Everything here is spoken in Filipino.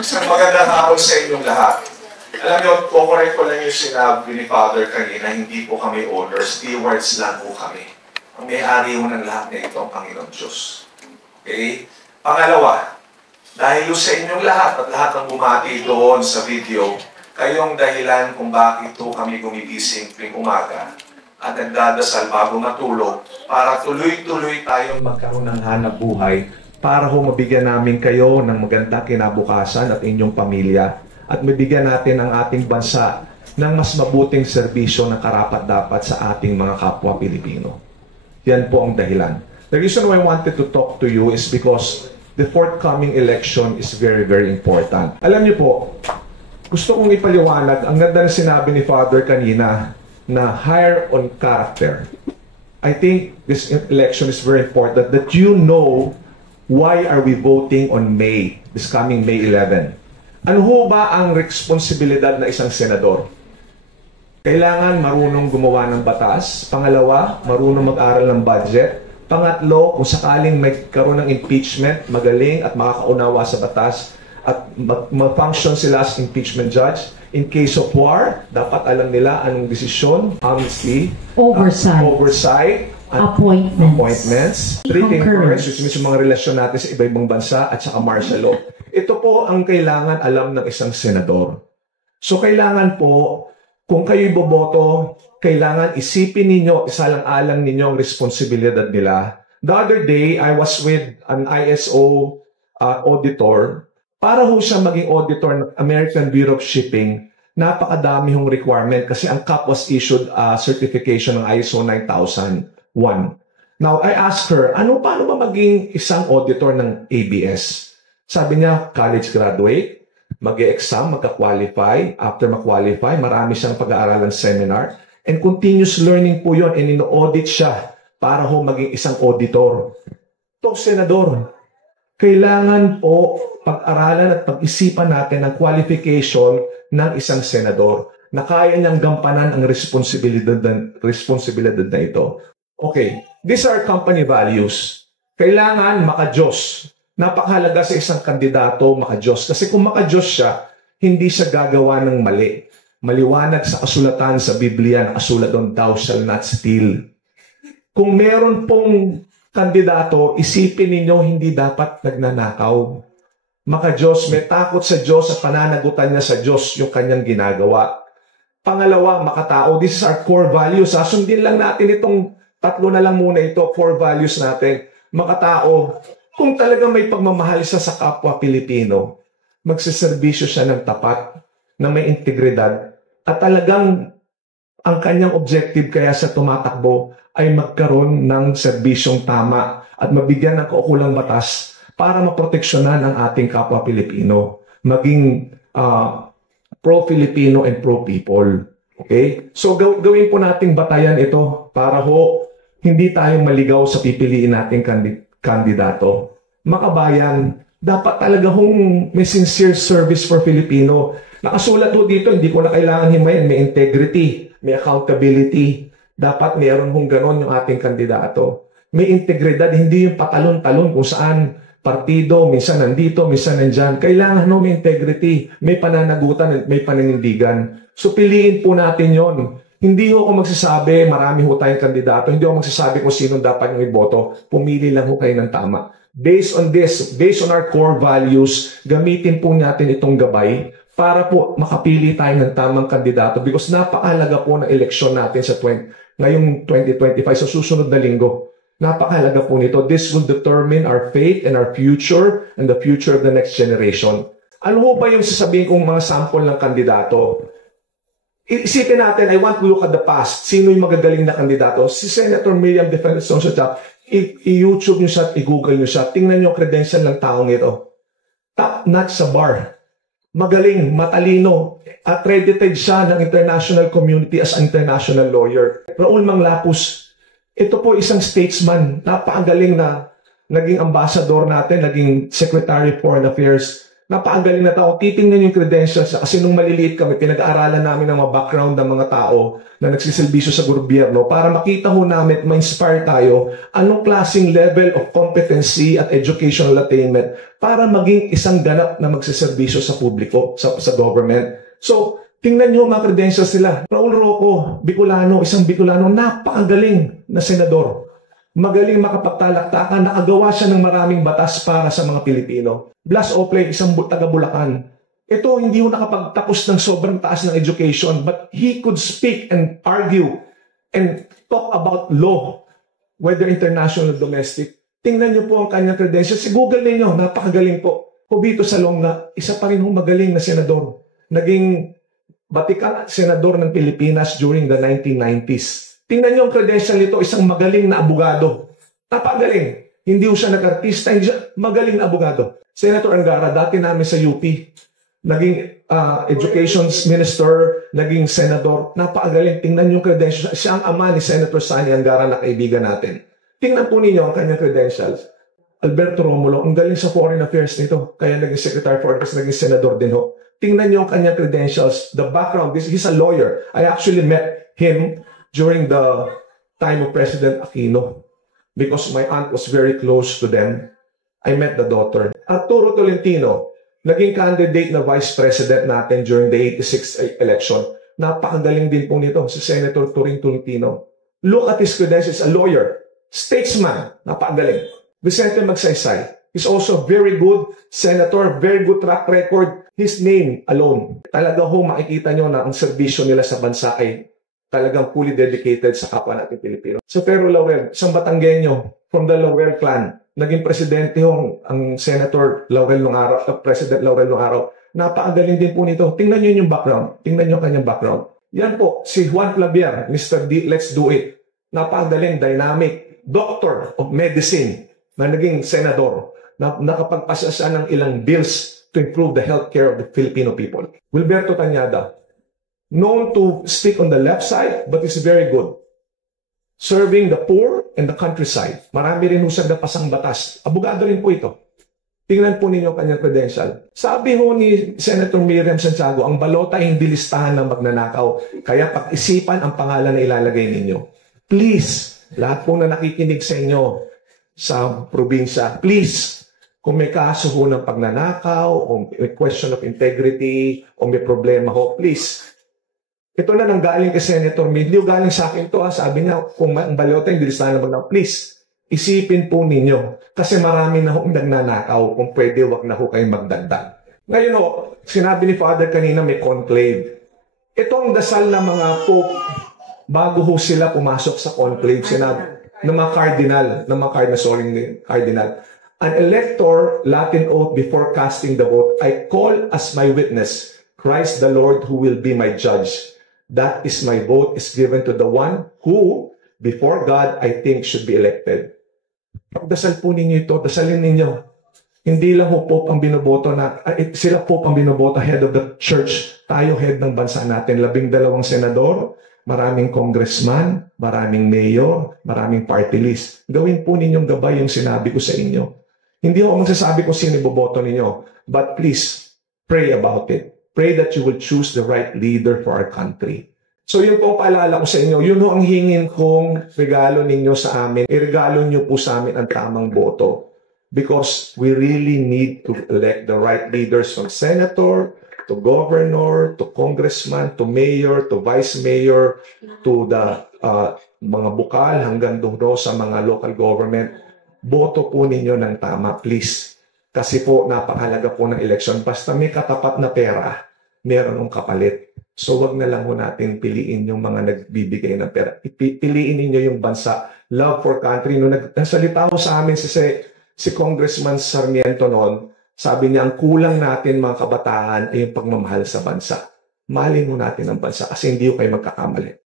Magandang hapon sa inyong lahat. Alam niyo, kukorek ko lang yung sinabi ni Father kanina, hindi po kami owners, stewards lang po kami. Ang may-ari ho ng lahat na ito ang Panginoon Diyos. Okay? Pangalawa, dahil sa inyong lahat at lahat ng bumati doon sa video, kayong dahilan kung bakit ito kami gumigising tuwing umaga at nagdadasal bago matulog para tuloy-tuloy tayong magkaroon ng hanap buhay para ho mabigyan namin kayo ng maganda kinabukasan at inyong pamilya at mabigyan natin ang ating bansa ng mas mabuting serbisyo na karapat-dapat sa ating mga kapwa Pilipino. Yan po ang dahilan. The reason why I wanted to talk to you is because the forthcoming election is very, very important. Alam niyo po, gusto kong ipaliwanag, ang ganda na sinabi ni Father kanina, na hire on character. I think this election is very important that you know why are we voting on May, this coming May 11. Ano ho ba ang responsibilidad na isang senador? Kailangan marunong gumawa ng batas. Pangalawa, marunong mag-aral ng budget. Pangatlo, kung sakaling magkaroon ng impeachment, magaling at makakaunawa sa batas at mag-function sila as impeachment judge. In case of war, dapat alam nila anong desisyon, amnesty, oversight, appointments, treating concurrence, which means yung mga relasyon natin sa iba-ibang bansa at saka martial law. Ito po ang kailangan alam ng isang senador. So kailangan po, kung kayo'y boboto, kailangan isipin ninyo, isalang-alang ninyo ang responsibilidad nila. The other day, I was with an ISO auditor. Para ho siya maging auditor ng American Bureau of Shipping, napakadami hong requirement kasi ang CAP was issued certification ng ISO 9001. Now, I asked her, paano ba maging isang auditor ng ABS? Sabi niya, college graduate, mag-e-exam, magka-qualify. After ma-qualify, marami siyang pag-aaralan seminar. And continuous learning po yun. And ino-audit siya para ho maging isang auditor. Ito, senador, kailangan po pag-aralan at pag-isipan natin ang qualification ng isang senador na kaya niyang gampanan ang responsibilidad na ito. Okay, these are company values. Kailangan maka-Diyos. Napakahalaga sa isang kandidato maka-Diyos. Kasi kung maka-Diyos siya, hindi siya gagawa ng mali. Maliwanag sa kasulatan sa Biblia, nakasulat doon, thou shall not steal. Kung meron pong kandidato, isipin ninyo hindi dapat nagnanakaw. Maka-Diyos, may takot sa Diyos at pananagutan niya sa Diyos yung kanyang ginagawa. Pangalawa, makatao. This is our core values. Sundin lang natin itong tatlo na lang muna ito, core values natin. Makatao, kung talagang may pagmamahal siya sa kapwa Pilipino, magsiservisyo siya ng tapat, na may integridad, at talagang ang kanyang objective kaya sa tumatakbo ay magkaroon ng serbisyong tama at mabigyan ng kaukulang batas para maproteksyonan ang ating kapwa Pilipino, maging pro-Filipino and pro-people. Okay? So gawin po nating batayan ito para ho hindi tayo maligaw sa pipiliin nating kandidato. Makabayan, dapat talaga hong may sincere service for Filipino. Nakasulat ho dito, hindi ko na kailangan himayin, may integrity, may accountability. Dapat mayroon hong ganon yung ating kandidato. May integridad, hindi yung patalon-talon kung saan partido, minsan nandito, minsan nandyan. Kailangan may integrity, may pananagutan, may paninindigan. So piliin po natin yon. Hindi ho ako magsasabi, marami ho tayong kandidato. Hindi ho magsasabi kung sino dapat yung iboto. Pumili lang ho kayo ng tama. Based on this, based on our core values, gamitin po natin itong gabay para po makapili tayo ng tamang kandidato because napakahalaga po ng eleksyon natin sa ngayong 2025, sa susunod na linggo. Napakahalaga po nito. This will determine our fate and our future and the future of the next generation. Ano ho ba yung sasabihin kong mga sample ng kandidato? Isipin natin, I want to look at the past. Sino yung magagaling na kandidato? Si Senator Miriam Defensor siya. I-YouTube nyo siya at i-Google nyo siya. Tingnan nyo ang credential ng taong ito. Top-notch sa bar. Magaling, matalino. Accredited siya ng international community as an international lawyer. Raul Manglapus. Ito po isang statesman. Napakagaling na naging ambassador natin, naging Secretary of Foreign Affairs. Napakagaling na tao. Titingnan yung credentials. Kasi nung maliliit kami, pinag-aaralan namin ng mga background ng mga tao na nagsisilbisyo sa gobyerno para makita ho namin, ma-inspire tayo, anong klaseng level of competency at educational attainment para maging isang ganap na magsiservisyo sa publiko, sa government. So, tingnan nyo mga credentials nila. Raul Roco, Bicolano, isang Bicolano, napakagaling na senador. Magaling makapagtalaktakan, nakagawa siya ng maraming batas para sa mga Pilipino. Blas Ople, isang taga Bulacan. Ito, hindi mo nakapagtapos ng sobrang taas ng education, but he could speak and argue and talk about law, whether international or domestic. Tingnan niyo po ang kanyang credentials. Si Google ninyo, napakagaling po. Jovito Salonga, isa pa rin magaling na senador. Naging Batikan senador ng Pilipinas during the 1990s. Tingnan niyo ang credential nito, isang magaling na abogado. Napagaling. Hindi siya nag-artista, hindi siya magaling na abogado. Senator Angara, dati namin sa UP, naging education minister, naging senador. Napagaling. Tingnan niyo ang credentials. Siya ang ama ni Senator Sani Angara na kaibigan natin. Tingnan po ninyo ang kanyang credentials. Alberto Romulo, ang galing sa foreign affairs nito. Kaya naging secretary for affairs, naging senador din ho. Tingnan niyo ang kanyang credentials, the background. He's a lawyer. I actually met him during the time of President Aquino because my aunt was very close to them. I met the daughter. Arturo Tolentino, naging candidate na vice president natin during the 86 election. Napakagaling din po nito, si Senator Turing Tolentino. Look at his credentials, a lawyer, statesman, napakagaling. Vicente Magsaysay, he's also very good senator, very good track record. His name alone, talaga ho makikita nyo na ang serbisyo nila sa bansa ay talagang fully dedicated sa kapwa natin Pilipino. So Pero Laurel, isang Batanggenyo from the Laurel clan, naging presidente ho ang Senator Laurel nung araw, President Laurel nung araw. Napakagaling din po nito. Tingnan nyo yung background. Tingnan nyo kanyang background. Yan po, si Juan Clavier, Mr. D, Let's Do It. Napakagaling, dynamic, doctor of medicine na naging senador. Nakapagpasa siya ng ilang bills to improve the healthcare of the Filipino people. Wilberto Tañada, known to speak on the left side, but is very good. Serving the poor and the countryside. Marami rin usag na pasang batas. Abogado rin po ito. Tingnan po ninyo kanyang credential. Sabi ho ni Senator Miriam Santiago, ang balota ay hindi listahan ng magnanakaw. Kaya pag-isipan ang pangalan na ilalagay ninyo. Please, lahat po na nakikinig sa inyo sa probinsya, please, kung may kaso ho ng pagnanakaw, o may question of integrity, o may problema ho, please. Ito na nang galing kay Senator Mid. Hindi galing sa akin ito. Sabi niya, kung ang balota, hindi listahan na magnanakaw. Please, isipin po ninyo. Kasi marami na ho nagnanakaw. Kung pwede, wag na ho kayong magdagdag. Ngayon ho, sinabi ni Father kanina may conclave. Ito ang dasal ng mga pope bago ho sila pumasok sa conclave. Sinabi ng mga cardinal. An elector, Latin oath before casting the vote, I call as my witness, Christ the Lord who will be my judge. That is my vote is given to the one who, before God, I think should be elected. Pagdasal po ninyo ito, dasalin ninyo. Hindi lang ho Pope ang binoboto na, sila Pope ang binoboto, head of the church, tayo head ng bansa natin, 12 senador, maraming congressman, maraming mayor, maraming party list. Gawin po ninyong gabay yung sinabi ko sa inyo. Hindi ako magsasabi kung sino iboboto ninyo. But please, pray about it. Pray that you will choose the right leader for our country. So yun po ang paalala ko sa inyo. Yun ho ang hingin kong regalo ninyo sa amin. Iregalo nyo po sa amin ang tamang boto. Because we really need to elect the right leaders from senator, to governor, to congressman, to mayor, to vice mayor, to the mga bukal hanggang doon sa mga local government. Boto po ninyo ng tama, please. Kasi po, napakahalaga po ng election. Basta may katapat na pera, meron ng kapalit. So, wag na lang po natin piliin yung mga nagbibigay ng pera. Piliin ninyo yung bansa. Love for country. Nung nagsalita ko sa amin si Congressman Sarmiento noon, sabi niya, ang kulang natin mga kabataan ay yung pagmamahal sa bansa. Mahalin mo natin ang bansa kasi hindi kayo magkakamali.